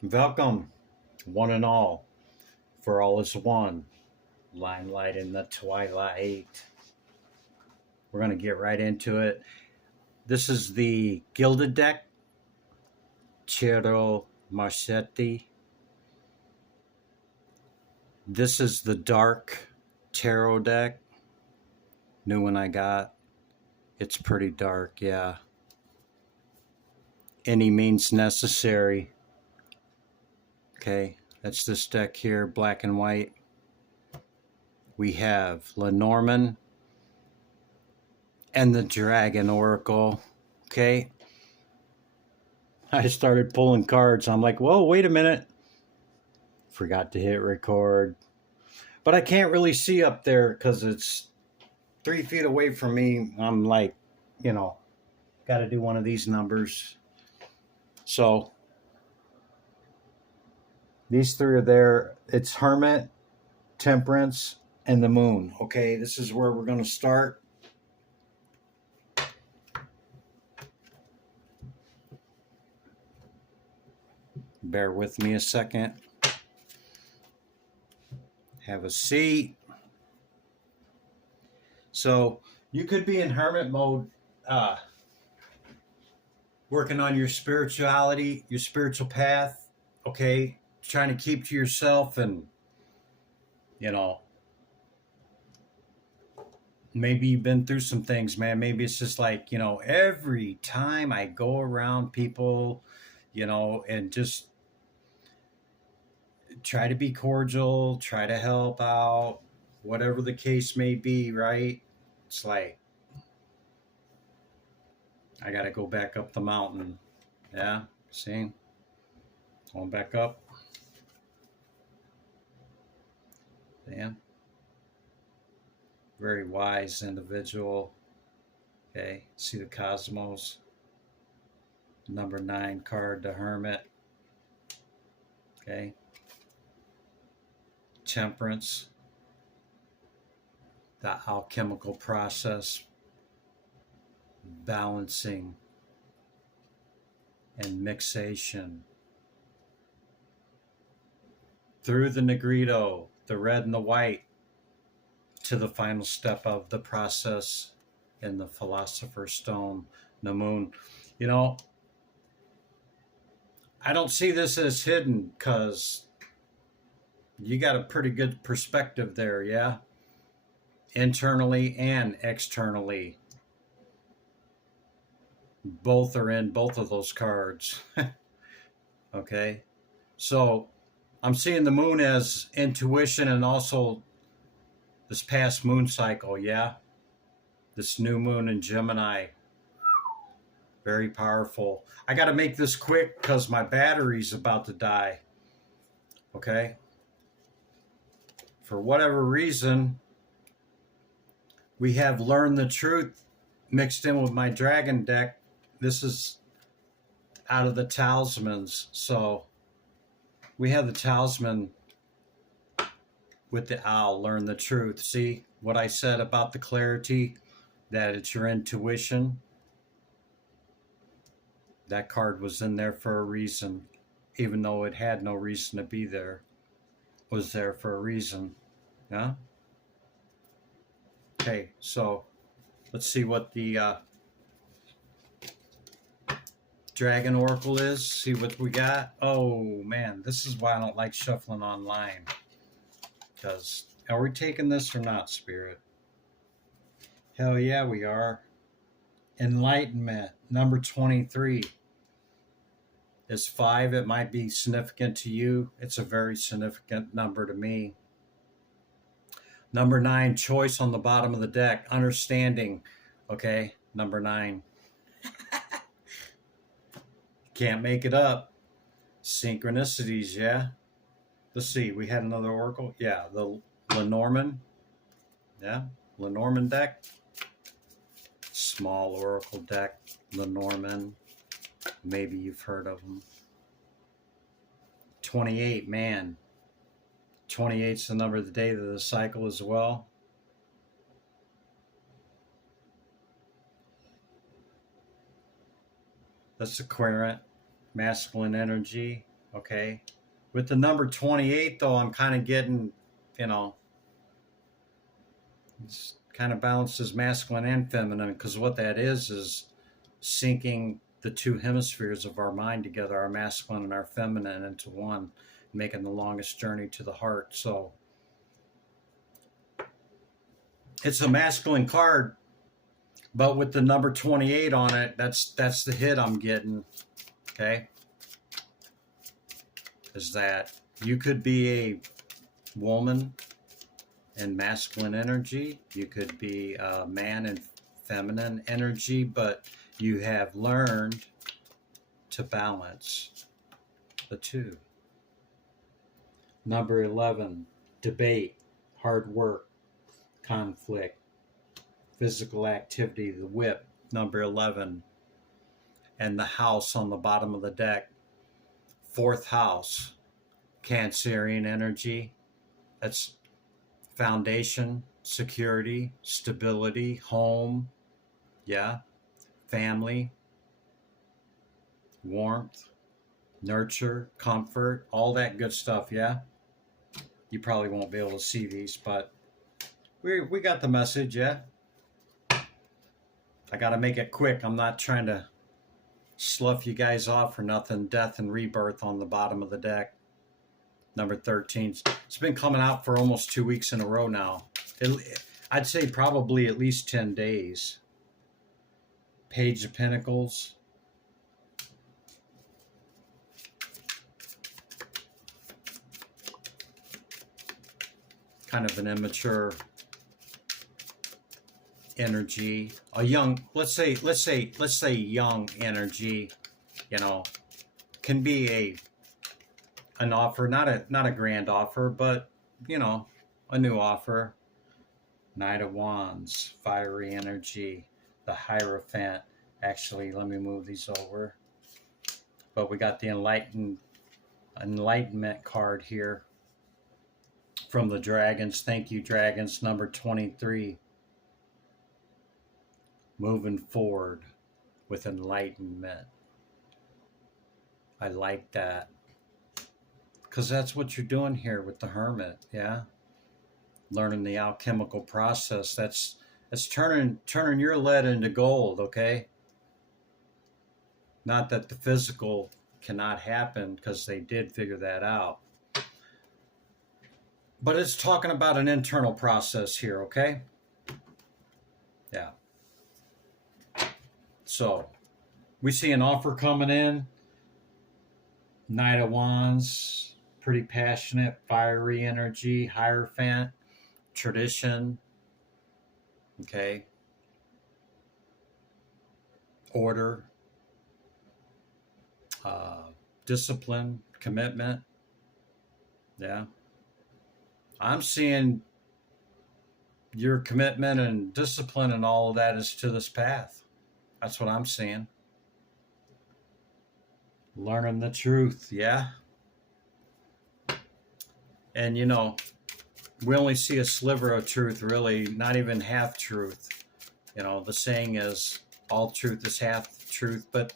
Welcome, one and all, for all is one. Limelight in the twilight. We're going to get right into it. This is the Gilded deck, Ciro Marchetti. This is the Dark Tarot deck. New one I got. It's pretty dark, yeah. Any means necessary. Okay, that's this deck here, black and white. We have Lenormand and the Dragon Oracle. Okay, I started pulling cards. I'm like, whoa, wait a minute. Forgot to hit record. But I can't really see up there because it's 3 feet away from me. I'm like, got to do one of these numbers. So these three are there. It's Hermit, Temperance, and the Moon. Okay, this is where we're going to start. Bear with me a second. Have a seat. So you could be in hermit mode, working on your spirituality, your spiritual path, okay? Trying to keep to yourself and, maybe you've been through some things, man. Maybe it's just like, every time I go around people, and just try to be cordial, try to help out, whatever the case may be, right? It's like, I got to go back up the mountain. Yeah, see? Going back up. Yeah. Very wise individual. Okay, see the cosmos. Number 9 card, the Hermit. Okay. Temperance. The alchemical process. Balancing and mixation. Through the Negrito, the red and the white, to the final step of the process in the Philosopher's Stone, the Moon. I don't see this as hidden because you got a pretty good perspective there, yeah? Internally and externally. Both are in both of those cards. Okay? So I'm seeing the moon as intuition and also this past moon cycle, yeah? This new moon in Gemini. Very powerful. I got to make this quick because my battery's about to die. Okay? For whatever reason, we have Learn the Truth mixed in with my dragon deck. This is out of the talismans. So we have the talisman with the owl, Learn the Truth. See what I said about the clarity, that it's your intuition? That card was in there for a reason, even though it had no reason to be there. It was there for a reason. Yeah? Okay, so let's see what the Dragon Oracle is. See what we got. Oh, man, this is why I don't like shuffling online. Because are we taking this or not, Spirit? Hell yeah, we are. Enlightenment, number 23. Is 5. It might be significant to you. It's a very significant number to me. Number 9, choice on the bottom of the deck. Understanding. Okay, number 9. Can't make it up. Synchronicities, yeah. Let's see, we had another oracle. Yeah, the Lenormand. Yeah, Lenormand deck. Small oracle deck, Lenormand. Maybe you've heard of them. 28, man. 28's the number of the day of the cycle as well. That's the querent, masculine energy. Okay. With the number 28, though, I'm kind of getting, you know, it's kind of balances masculine and feminine, because what that is syncing the two hemispheres of our mind together, our masculine and our feminine, into one, making the longest journey to the heart. So it's a masculine card, but with the number 28 on it, that's the hit I'm getting. Okay. Is that you could be a woman and masculine energy, you could be a man and feminine energy, but you have learned to balance the two. Number 11, debate, hard work, conflict, physical activity, the whip, number 11. And the house on the bottom of the deck, fourth house, Cancerian energy. That's foundation, security, stability, home, yeah, family, warmth, nurture, comfort, all that good stuff, yeah. You probably won't be able to see these, but we got the message, yeah. I got to make it quick. I'm not trying to slough you guys off or nothing. Death and rebirth on the bottom of the deck. Number 13. It's been coming out for almost 2 weeks in a row now. I'd say probably at least 10 days. Page of Pentacles. Kind of an immature energy. A young, let's say young energy, you know, can be an offer, not a grand offer, but you know, a new offer. Knight of Wands, fiery energy, the Hierophant. Actually, let me move these over. But we got the enlightenment card here from the dragons. Thank you, dragons. Number 23. Moving forward with enlightenment. I like that. Because that's what you're doing here with the Hermit, yeah? Learning the alchemical process. That's turning your lead into gold, okay? Not that the physical cannot happen, because they did figure that out. But it's talking about an internal process here, okay? Yeah. So, we see an offer coming in. Knight of Wands, pretty passionate, fiery energy, Hierophant, tradition, okay? Order, discipline, commitment, yeah. I'm seeing your commitment and discipline and all of that is to this path. That's what I'm seeing. Learning the truth, yeah. And you know, we only see a sliver of truth, really, not even half truth. You know, the saying is all truth is half truth, but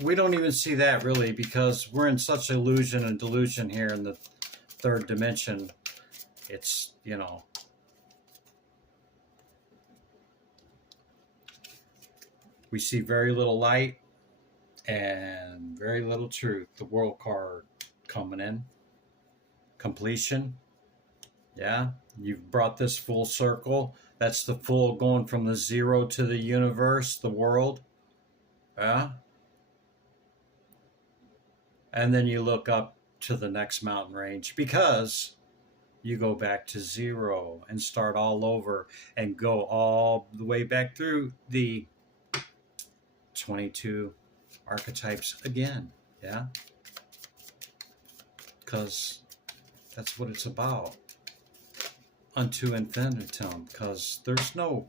we don't even see that really, because we're in such illusion and delusion here in the third dimension. It's, you know, we see very little light and very little truth. The World card coming in. Completion. Yeah, you've brought this full circle. That's the full going from the zero to the universe, the world. Yeah. And then you look up to the next mountain range, because you go back to zero and start all over and go all the way back through the 22 archetypes again. Yeah. Because that's what it's about. Unto infinitum. Because there's no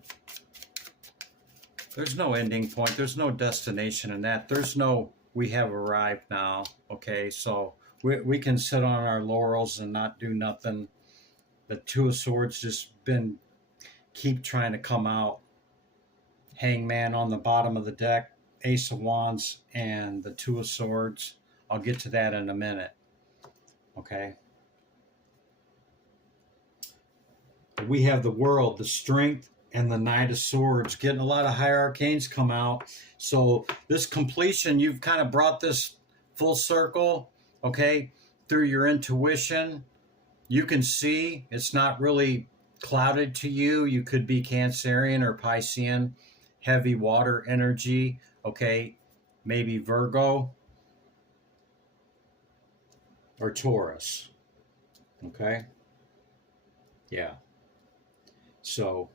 ending point. There's no destination in that. There's no, we have arrived now. Okay, so we can sit on our laurels and not do nothing. The Two of Swords just keep trying to come out. Hangman on the bottom of the deck, Ace of Wands, and the Two of Swords I'll get to that in a minute. Okay. We have the World, the Strength, and the Knight of Swords. Getting a lot of high arcanes come out. So this completion, you've kind of brought this full circle, okay, through your intuition. You can see it's not really clouded to you. You could be Cancerian or Piscean, heavy water energy, okay, maybe Virgo or Taurus, okay? Yeah. So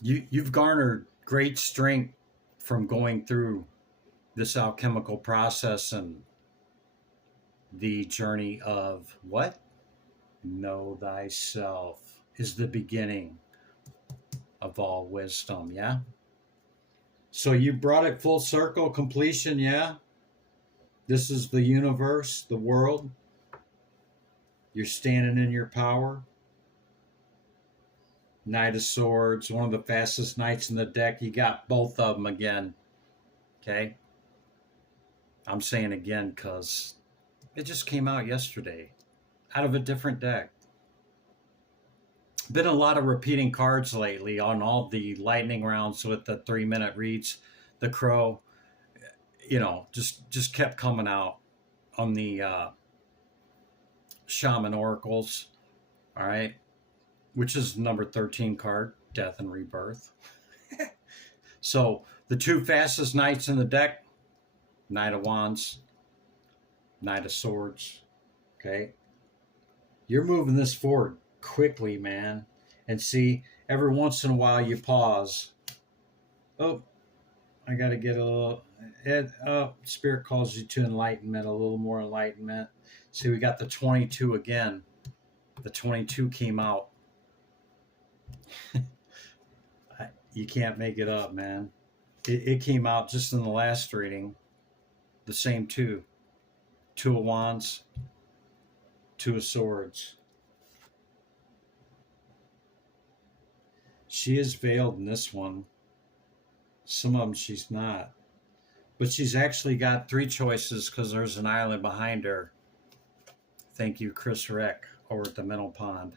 you've garnered great strength from going through this alchemical process and the journey of what? Know thyself is the beginning of all wisdom, yeah? So you brought it full circle, completion, yeah? This is the universe, the world. You're standing in your power. Knight of Swords, one of the fastest knights in the deck. You got both of them again. Okay? I'm saying again because it just came out yesterday out of a different deck. Been a lot of repeating cards lately on all the lightning rounds with the 3-minute reads. The Crow, just kept coming out on the Shaman Oracles. All right? Which is number 13 card, Death and Rebirth. So the two fastest knights in the deck, Knight of Wands, Knight of Swords. Okay. You're moving this forward quickly, man. And see, every once in a while you pause. Oh, I got to get a little. Spirit calls you to enlightenment, a little more enlightenment. See, we got the 22 again. The 22 came out. You can't make it up, man. It came out just in the last reading. The same two. Two of Wands, Two of Swords. She is veiled in this one. Some of them she's not. But she's actually got 3 choices because there's an island behind her. Thank you, Chris Reck, over at the Middle Pond.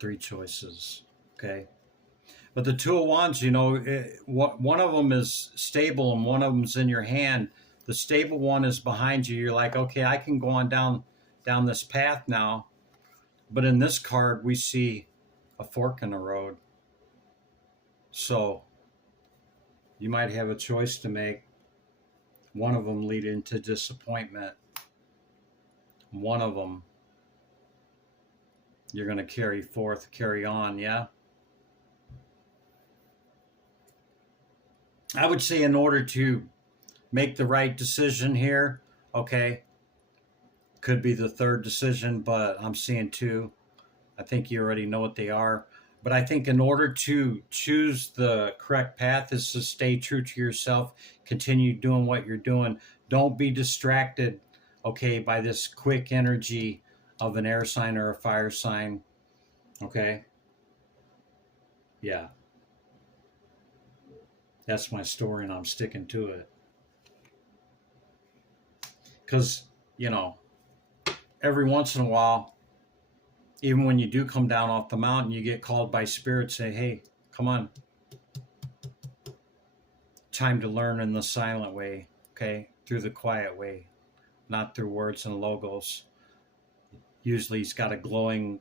3 choices. Okay. But the Two of Wands, one of them is stable and one of them's in your hand. The stable one is behind you. You're like, okay, I can go on down this path now. But in this card, we see a fork in the road. So you might have a choice to make. One of them lead into disappointment. One of them you're going to carry on, yeah? I would say in order to make the right decision here, okay, could be the third decision, but I'm seeing 2. I think you already know what they are. But I think in order to choose the correct path is to stay true to yourself, continue doing what you're doing. Don't be distracted, okay, by this quick energy of an air sign or a fire sign, okay? Yeah. That's my story, and I'm sticking to it. Because, every once in a while, even when you do come down off the mountain, you get called by Spirit, say, hey, come on. Time to learn in the silent way, okay? Through the quiet way, not through words and logos. Usually he's got a glowing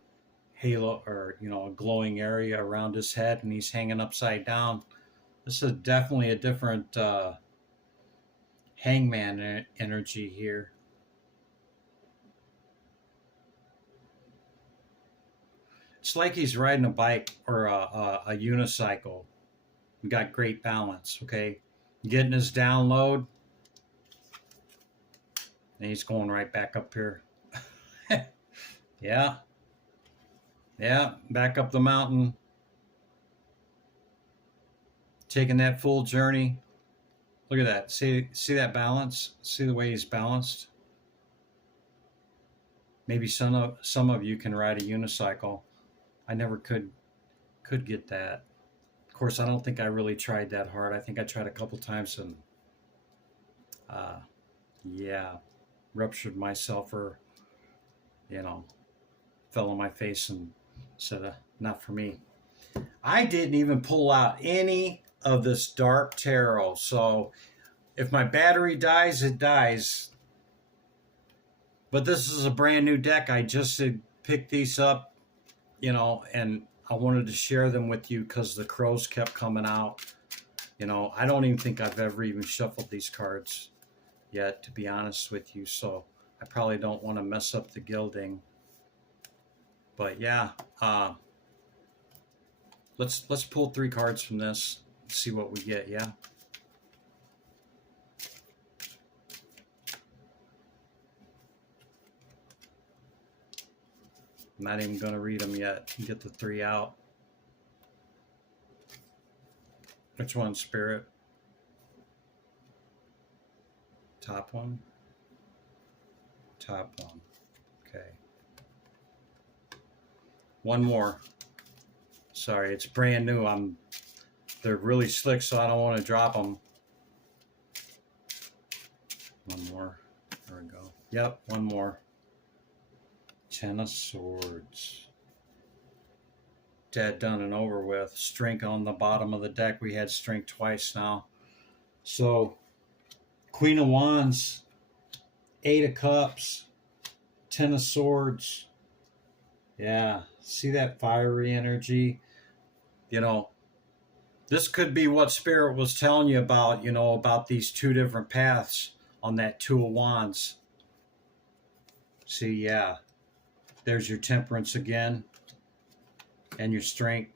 halo or, a glowing area around his head, and he's hanging upside down. This is definitely a different hangman energy here. It's like he's riding a bike or a unicycle. He got great balance, okay? Getting his download, and he's going right back up here. Yeah. Yeah, back up the mountain. Taking that full journey. Look at that. See that balance? See the way he's balanced? Maybe some of you can ride a unicycle. I never could get that. Of course, I don't think I really tried that hard. I think I tried a couple times and Yeah, ruptured myself, or, you know, fell on my face and said, not for me. I didn't even pull out any of this dark tarot. So if my battery dies, it dies. But this is a brand new deck. I just had picked these up, and I wanted to share them with you because the crows kept coming out. I don't even think I've ever even shuffled these cards yet, to be honest with you. So I probably don't want to mess up the gilding. But yeah, let's pull 3 cards from this, see what we get. Yeah. I'm not even going to read them yet. Get the 3 out. Which one, Spirit? Top one? Top one. Okay. One more. Sorry, it's brand new. They're really slick, so I don't want to drop them. One more. There we go. Yep, one more. 10 of Swords. Dead, done, and over with. Strength on the bottom of the deck. We had strength twice now. So, Queen of Wands, 8 of Cups, 10 of Swords. Yeah, see that fiery energy? This could be what Spirit was telling you about, about these 2 different paths on that 2 of Wands. See, yeah. There's your Temperance again. And your Strength.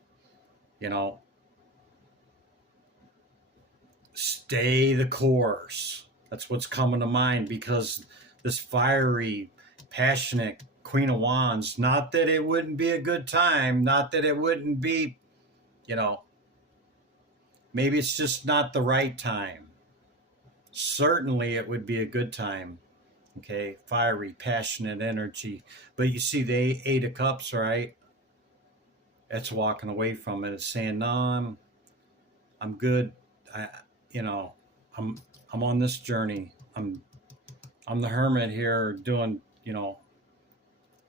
Stay the course. That's what's coming to mind, because this fiery, passionate Queen of Wands, not that it wouldn't be a good time, not that it wouldn't be, maybe it's just not the right time. Certainly it would be a good time. Okay, fiery, passionate energy. But you see the 8 of Cups, right? It's walking away from it. It's saying, no, I'm good. I'm on this journey. I'm the hermit here, doing,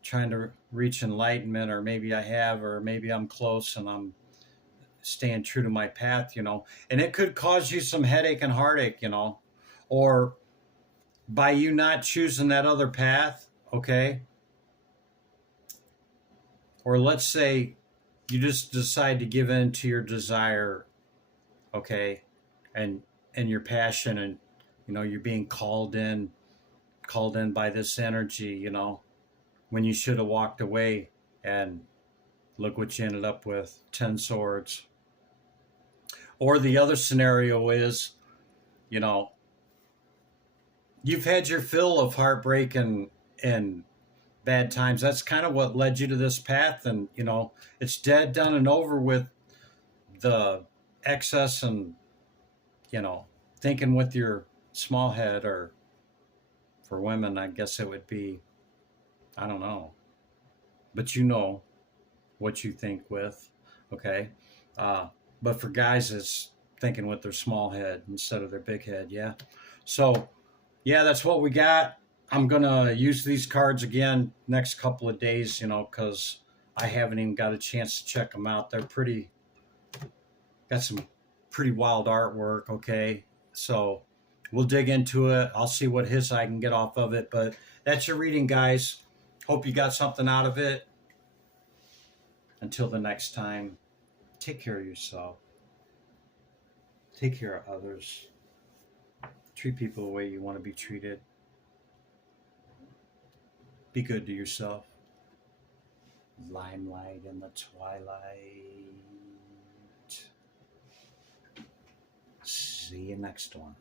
trying to reach enlightenment, or maybe I have, or maybe I'm close, and I'm staying true to my path, and it could cause you some headache and heartache, or by you not choosing that other path, okay? Or let's say you just decide to give in to your desire, okay, and your passion, and you're being called in by this energy, when you should have walked away, and look what you ended up with, 10 swords. Or the other scenario is, you've had your fill of heartbreak and bad times. That's kind of what led you to this path, and it's dead, done, and over with the excess, and thinking with your small head, or for women, I guess it would be, I don't know, but what you think with, okay? But for guys, it's thinking with their small head instead of their big head, yeah? So, yeah, that's what we got. I'm going to use these cards again next couple of days, because I haven't even got a chance to check them out. They're got some pretty wild artwork, okay? So we'll dig into it. I'll see what I can get off of it. But that's your reading, guys. Hope you got something out of it. Until the next time, take care of yourself. Take care of others. Treat people the way you want to be treated. Be good to yourself. Limelight in the twilight. See you next one.